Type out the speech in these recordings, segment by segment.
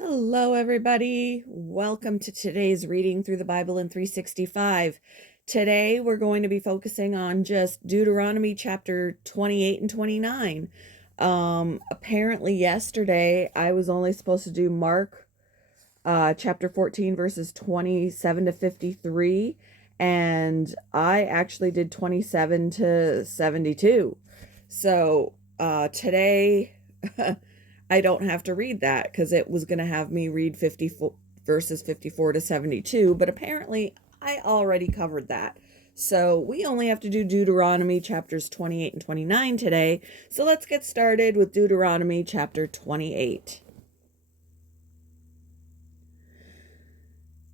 Hello, everybody. Welcome to today's reading through the Bible in 365. Today, we're going to be focusing on just Deuteronomy chapter 28 and 29. Apparently, yesterday, I was only supposed to do Mark chapter 14, verses 27 to 53, and I actually did 27 to 72. So, today, I don't have to read that because it was going to have me read 54 verses 54 to 72, but apparently I already covered that. So we only have to do Deuteronomy chapters 28 and 29 today. So let's get started with Deuteronomy chapter 28.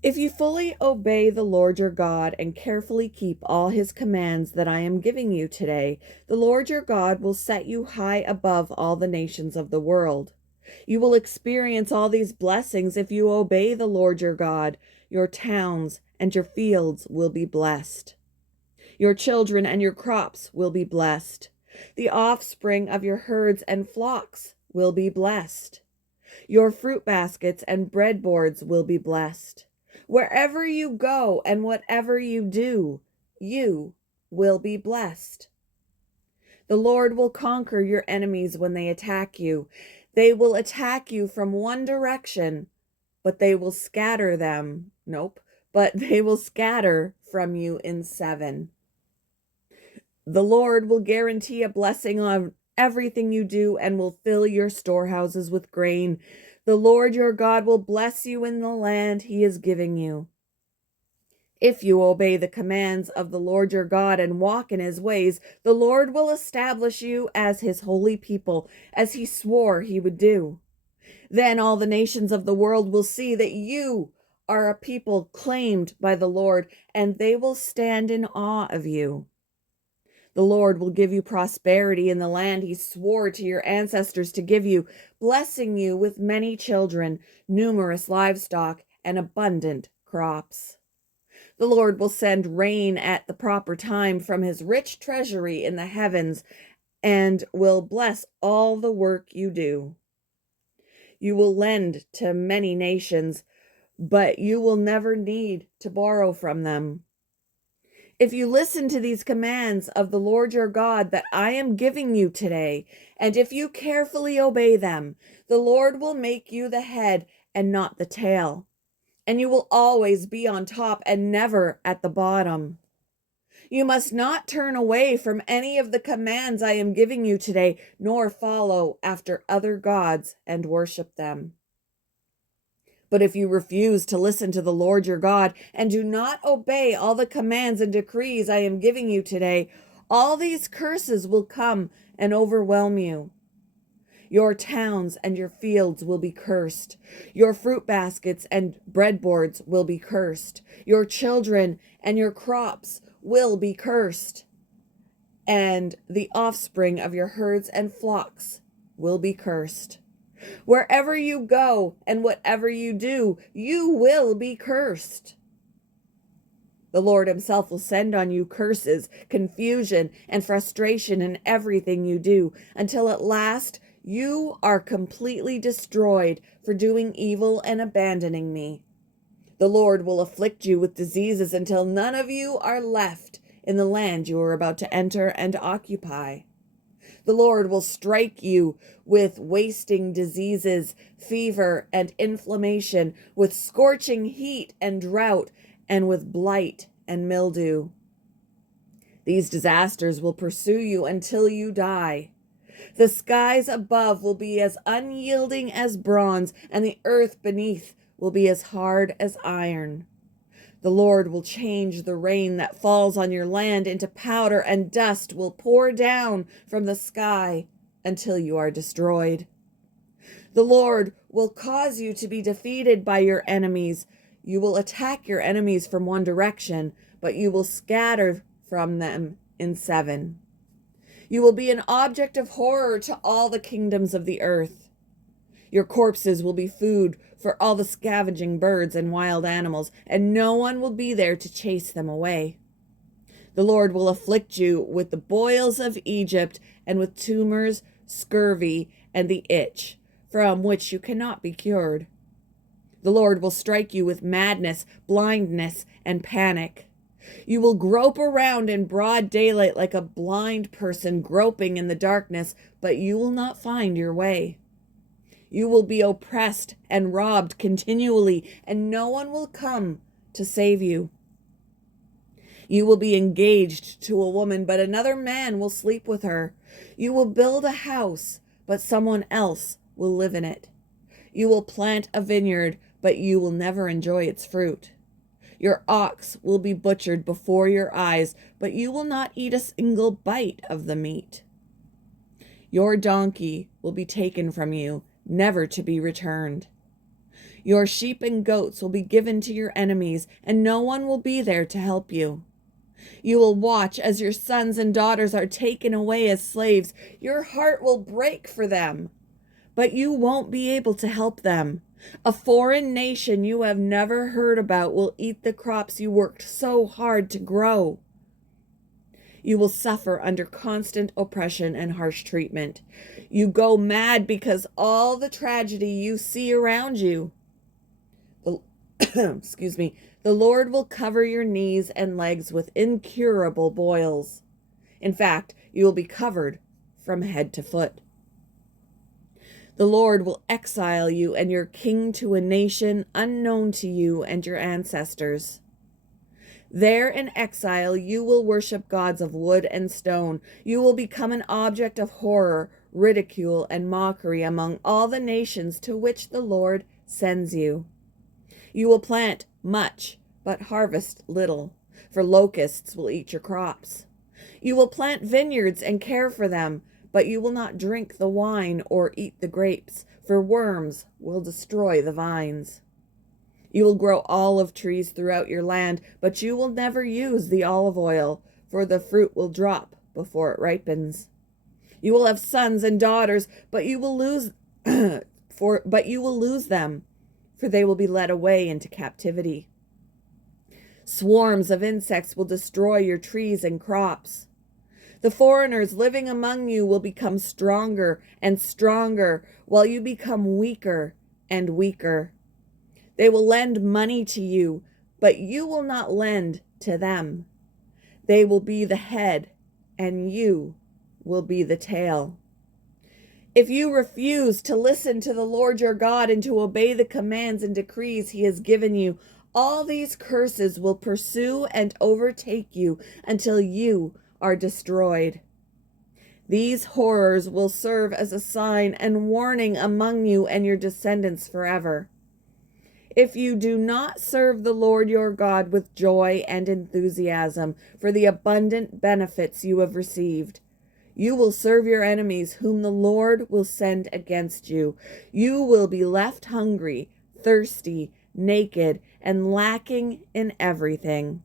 If you fully obey the Lord your God and carefully keep all his commands that I am giving you today, the Lord your God will set you high above all the nations of the world. You will experience all these blessings if you obey the Lord your God. Your towns and your fields will be blessed. Your children and your crops will be blessed. The offspring of your herds and flocks will be blessed. Your fruit baskets and breadboards will be blessed. Wherever you go and whatever you do, you will be blessed. The Lord will conquer your enemies when they attack you. They will attack you from one direction, but they will scatter them. Nope. But they will scatter from you in seven. The Lord will guarantee a blessing on everything you do and will fill your storehouses with grain. The Lord your God will bless you in the land he is giving you. If you obey the commands of the Lord your God and walk in his ways, the Lord will establish you as his holy people, as he swore he would do. Then all the nations of the world will see that you are a people claimed by the Lord, and they will stand in awe of you. The Lord will give you prosperity in the land he swore to your ancestors to give you, blessing you with many children, numerous livestock, and abundant crops. The Lord will send rain at the proper time from his rich treasury in the heavens and will bless all the work you do. You will lend to many nations, but you will never need to borrow from them. If you listen to these commands of the Lord your God that I am giving you today, and if you carefully obey them, the Lord will make you the head and not the tail, and you will always be on top and never at the bottom. You must not turn away from any of the commands I am giving you today, nor follow after other gods and worship them. But if you refuse to listen to the Lord your God and do not obey all the commands and decrees I am giving you today, all these curses will come and overwhelm you. Your towns and your fields will be cursed. Your fruit baskets and breadboards will be cursed. Your children and your crops will be cursed. And the offspring of your herds and flocks will be cursed. Wherever you go and whatever you do, you will be cursed. The Lord himself will send on you curses, confusion, and frustration in everything you do, until at last you are completely destroyed for doing evil and abandoning me. The Lord will afflict you with diseases until none of you are left in the land you are about to enter and occupy. The Lord will strike you with wasting diseases, fever, and inflammation, with scorching heat and drought, and with blight and mildew. These disasters will pursue you until you die. The skies above will be as unyielding as bronze, and the earth beneath will be as hard as iron. The Lord will change the rain that falls on your land into powder, and dust will pour down from the sky until you are destroyed. The Lord will cause you to be defeated by your enemies. You will attack your enemies from one direction, but you will scatter from them in seven. You will be an object of horror to all the kingdoms of the earth. Your corpses will be food for all the scavenging birds and wild animals, and no one will be there to chase them away. The Lord will afflict you with the boils of Egypt and with tumors, scurvy, and the itch, from which you cannot be cured. The Lord will strike you with madness, blindness, and panic. You will grope around in broad daylight like a blind person groping in the darkness, but you will not find your way. You will be oppressed and robbed continually, and no one will come to save you. You will be engaged to a woman, but another man will sleep with her. You will build a house, but someone else will live in it. You will plant a vineyard, but you will never enjoy its fruit. Your ox will be butchered before your eyes, but you will not eat a single bite of the meat. Your donkey will be taken from you, never to be returned. Your sheep and goats will be given to your enemies, and no one will be there to help you. You will watch as your sons and daughters are taken away as slaves. Your heart will break for them, but you won't be able to help them. A foreign nation you have never heard about will eat the crops you worked so hard to grow. You will suffer under constant oppression and harsh treatment. You go mad because all the tragedy you see around you. The Lord will cover your knees and legs with incurable boils. In fact, you will be covered from head to foot. The Lord will exile you and your king to a nation unknown to you and your ancestors. There in exile, you will worship gods of wood and stone. You will become an object of horror, ridicule, and mockery among all the nations to which the Lord sends you. You will plant much, but harvest little, for locusts will eat your crops. You will plant vineyards and care for them, but you will not drink the wine or eat the grapes, for worms will destroy the vines. You will grow olive trees throughout your land, but you will never use the olive oil, for the fruit will drop before it ripens. You will have sons and daughters, but you will lose them, for they will be led away into captivity. Swarms of insects will destroy your trees and crops. The foreigners living among you will become stronger and stronger, while you become weaker and weaker. They will lend money to you, but you will not lend to them. They will be the head, and you will be the tail. If you refuse to listen to the Lord your God and to obey the commands and decrees he has given you, all these curses will pursue and overtake you until you are destroyed. These horrors will serve as a sign and warning among you and your descendants forever. If you do not serve the Lord your God with joy and enthusiasm for the abundant benefits you have received, you will serve your enemies whom the Lord will send against you. You will be left hungry, thirsty, naked, and lacking in everything.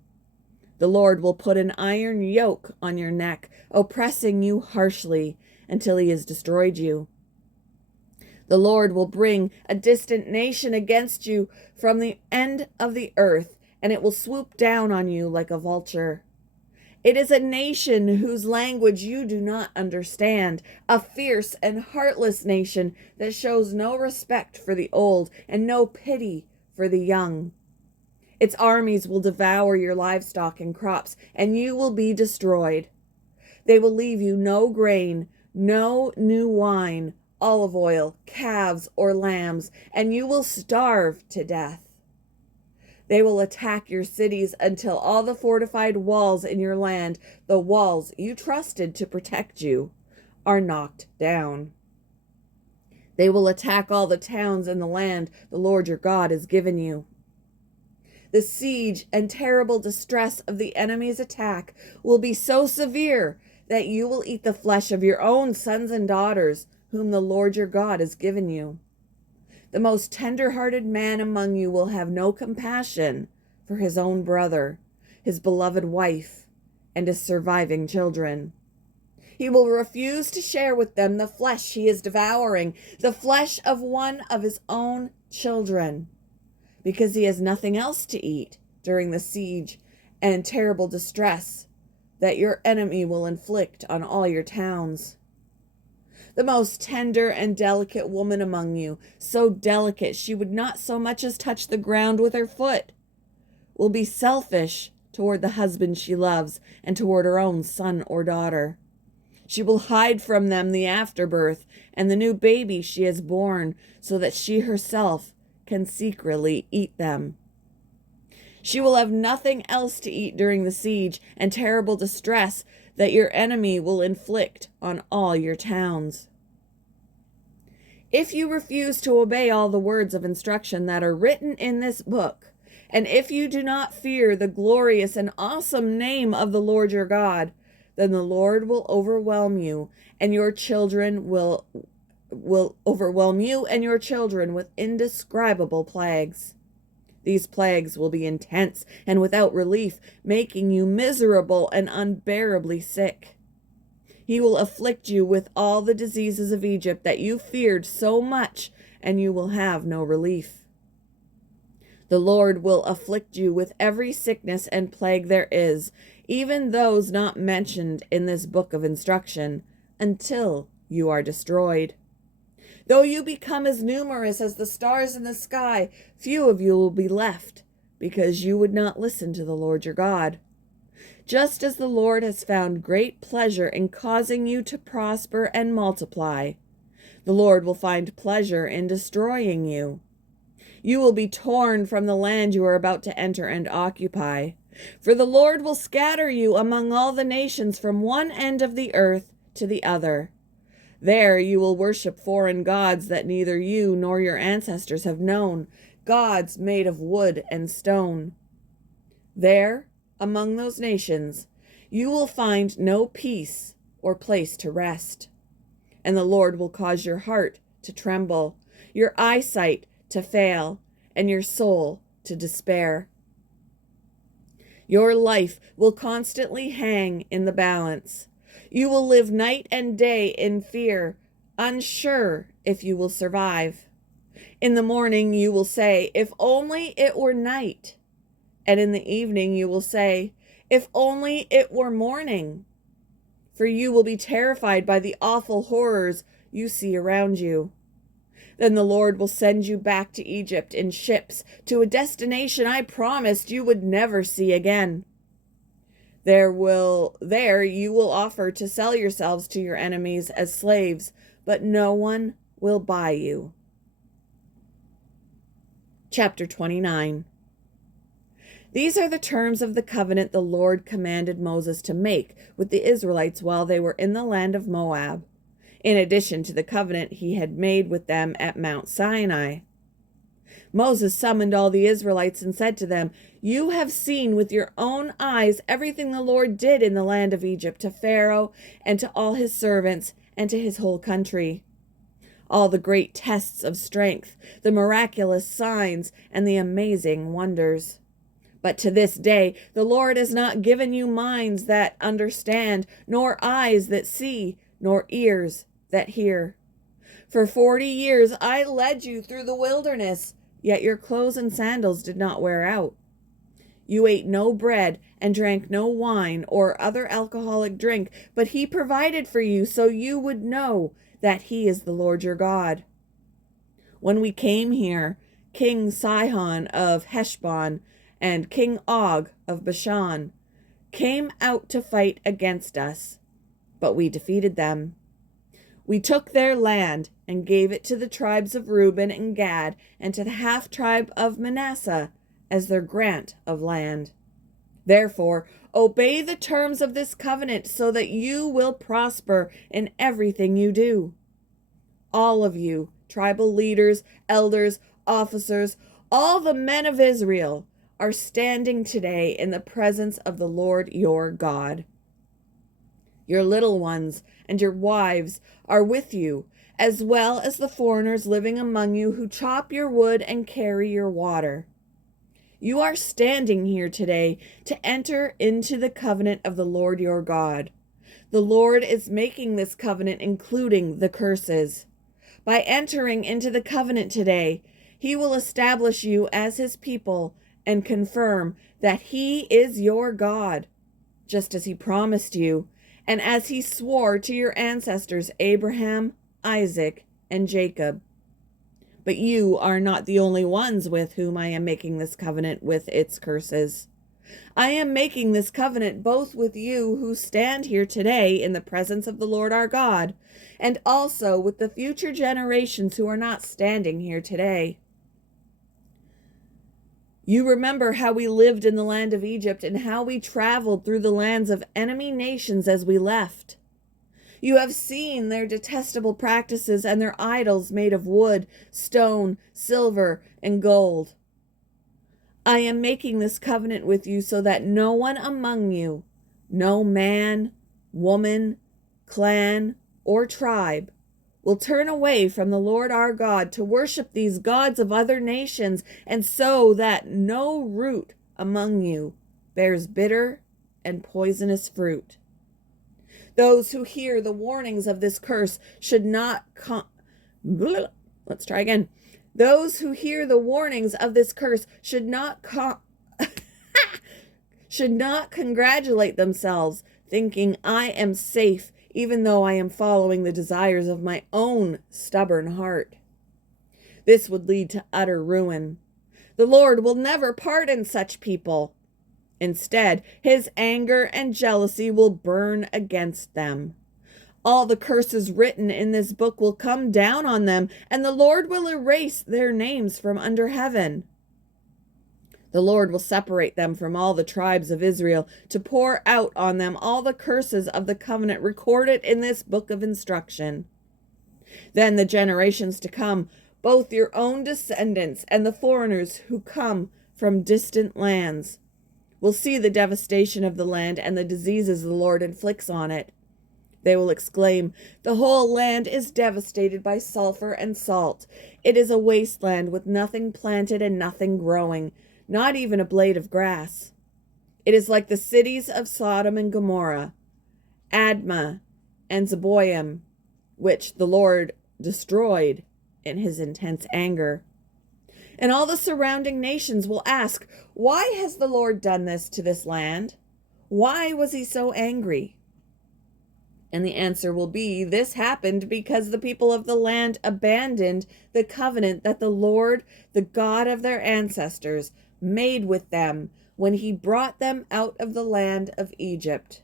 The Lord will put an iron yoke on your neck, oppressing you harshly until he has destroyed you. The Lord will bring a distant nation against you from the end of the earth, and it will swoop down on you like a vulture. It is a nation whose language you do not understand, a fierce and heartless nation that shows no respect for the old and no pity for the young. Its armies will devour your livestock and crops, and you will be destroyed. They will leave you no grain, no new wine, olive oil, calves, or lambs, and you will starve to death. They will attack your cities until all the fortified walls in your land, the walls you trusted to protect you, are knocked down. They will attack all the towns in the land the Lord your God has given you. The siege and terrible distress of the enemy's attack will be so severe that you will eat the flesh of your own sons and daughters, whom the Lord your God has given you. The most tender-hearted man among you will have no compassion for his own brother, his beloved wife, and his surviving children. He will refuse to share with them the flesh he is devouring, the flesh of one of his own children, because he has nothing else to eat during the siege and terrible distress that your enemy will inflict on all your towns. The most tender and delicate woman among you, so delicate she would not so much as touch the ground with her foot, will be selfish toward the husband she loves and toward her own son or daughter. She will hide from them the afterbirth and the new baby she has born, so that she herself can secretly eat them. She will have nothing else to eat during the siege and terrible distress that your enemy will inflict on all your towns. If you refuse to obey all the words of instruction that are written in this book, and if you do not fear the glorious and awesome name of the Lord your God, then the Lord will overwhelm you, and your children will overwhelm you and your children with indescribable plagues. These plagues will be intense and without relief, making you miserable and unbearably sick. He will afflict you with all the diseases of Egypt that you feared so much, and you will have no relief. The Lord will afflict you with every sickness and plague there is, even those not mentioned in this book of instruction, until you are destroyed. Though you become as numerous as the stars in the sky, few of you will be left, because you would not listen to the Lord your God. Just as the Lord has found great pleasure in causing you to prosper and multiply, the Lord will find pleasure in destroying you. You will be torn from the land you are about to enter and occupy, for the Lord will scatter you among all the nations from one end of the earth to the other. There you will worship foreign gods that neither you nor your ancestors have known, gods made of wood and stone. There, among those nations, you will find no peace or place to rest. And the Lord will cause your heart to tremble, your eyesight to fail, and your soul to despair. Your life will constantly hang in the balance. You will live night and day in fear, unsure if you will survive. In the morning you will say, "If only it were night." And in the evening you will say, "If only it were morning." For you will be terrified by the awful horrors you see around you. Then the Lord will send you back to Egypt in ships, to a destination I promised you would never see again. There you will offer to sell yourselves to your enemies as slaves, but no one will buy you. Chapter 29. These are the terms of the covenant the Lord commanded Moses to make with the Israelites while they were in the land of Moab, in addition to the covenant he had made with them at Mount Sinai. Moses summoned all the Israelites and said to them, "You have seen with your own eyes everything the Lord did in the land of Egypt to Pharaoh and to all his servants and to his whole country. All the great tests of strength, the miraculous signs, and the amazing wonders. But to this day the Lord has not given you minds that understand, nor eyes that see, nor ears that hear. For 40 years I led you through the wilderness, yet your clothes and sandals did not wear out. You ate no bread and drank no wine or other alcoholic drink, but he provided for you so you would know that he is the Lord your God. When we came here, King Sihon of Heshbon and King Og of Bashan came out to fight against us, but we defeated them. We took their land and gave it to the tribes of Reuben and Gad and to the half-tribe of Manasseh as their grant of land. Therefore, obey the terms of this covenant so that you will prosper in everything you do. All of you, tribal leaders, elders, officers, all the men of Israel, are standing today in the presence of the Lord your God. Your little ones and your wives are with you, as well as the foreigners living among you who chop your wood and carry your water. You are standing here today to enter into the covenant of the Lord your God. The Lord is making this covenant, including the curses. By entering into the covenant today, he will establish you as his people and confirm that he is your God, just as he promised you, and as he swore to your ancestors Abraham, Isaac, and Jacob. But you are not the only ones with whom I am making this covenant with its curses. I am making this covenant both with you who stand here today in the presence of the Lord our God, and also with the future generations who are not standing here today. You remember how we lived in the land of Egypt and how we traveled through the lands of enemy nations as we left. You have seen their detestable practices and their idols made of wood, stone, silver, and gold. I am making this covenant with you so that no one among you, no man, woman, clan, or tribe, will turn away from the Lord our God to worship these gods of other nations, and so that no root among you bears bitter and poisonous fruit. Those who hear the warnings of this curse should not Let's try again. Those who hear the warnings of this curse should not should not congratulate themselves, thinking I am safe, even though I am following the desires of my own stubborn heart. This would lead to utter ruin. The Lord will never pardon such people. Instead, his anger and jealousy will burn against them. All the curses written in this book will come down on them, and the Lord will erase their names from under heaven. The Lord will separate them from all the tribes of Israel to pour out on them all the curses of the covenant recorded in this book of instruction. Then the generations to come, both your own descendants and the foreigners who come from distant lands, will see the devastation of the land and the diseases the Lord inflicts on it. They will exclaim, "The whole land is devastated by sulfur and salt. It is a wasteland with nothing planted and nothing growing, not even a blade of grass. It is like the cities of Sodom and Gomorrah, Admah and Zeboim, which the Lord destroyed in his intense anger." And all the surrounding nations will ask, "Why has the Lord done this to this land? Why was he so angry?" And the answer will be, this happened because the people of the land abandoned the covenant that the Lord, the God of their ancestors, made with them when he brought them out of the land of Egypt.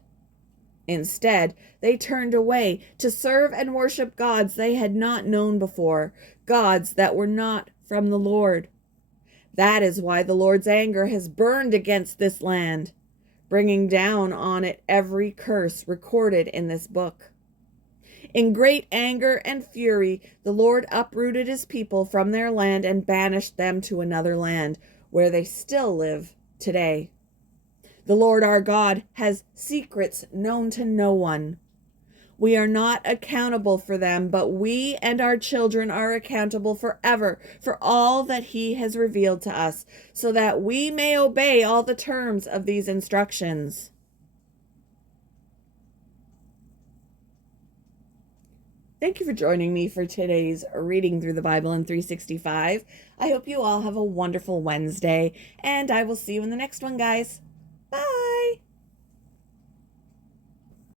Instead, they turned away to serve and worship gods they had not known before, gods that were not from the Lord. That is why the Lord's anger has burned against this land, bringing down on it every curse recorded in this book. In great anger and fury, the Lord uprooted his people from their land and banished them to another land, where they still live today. The Lord our God has secrets known to no one. We are not accountable for them, but we and our children are accountable forever for all that he has revealed to us, so that we may obey all the terms of these instructions. Thank you for joining me for today's reading through the Bible in 365. I hope you all have a wonderful Wednesday, and I will see you in the next one, guys. Bye!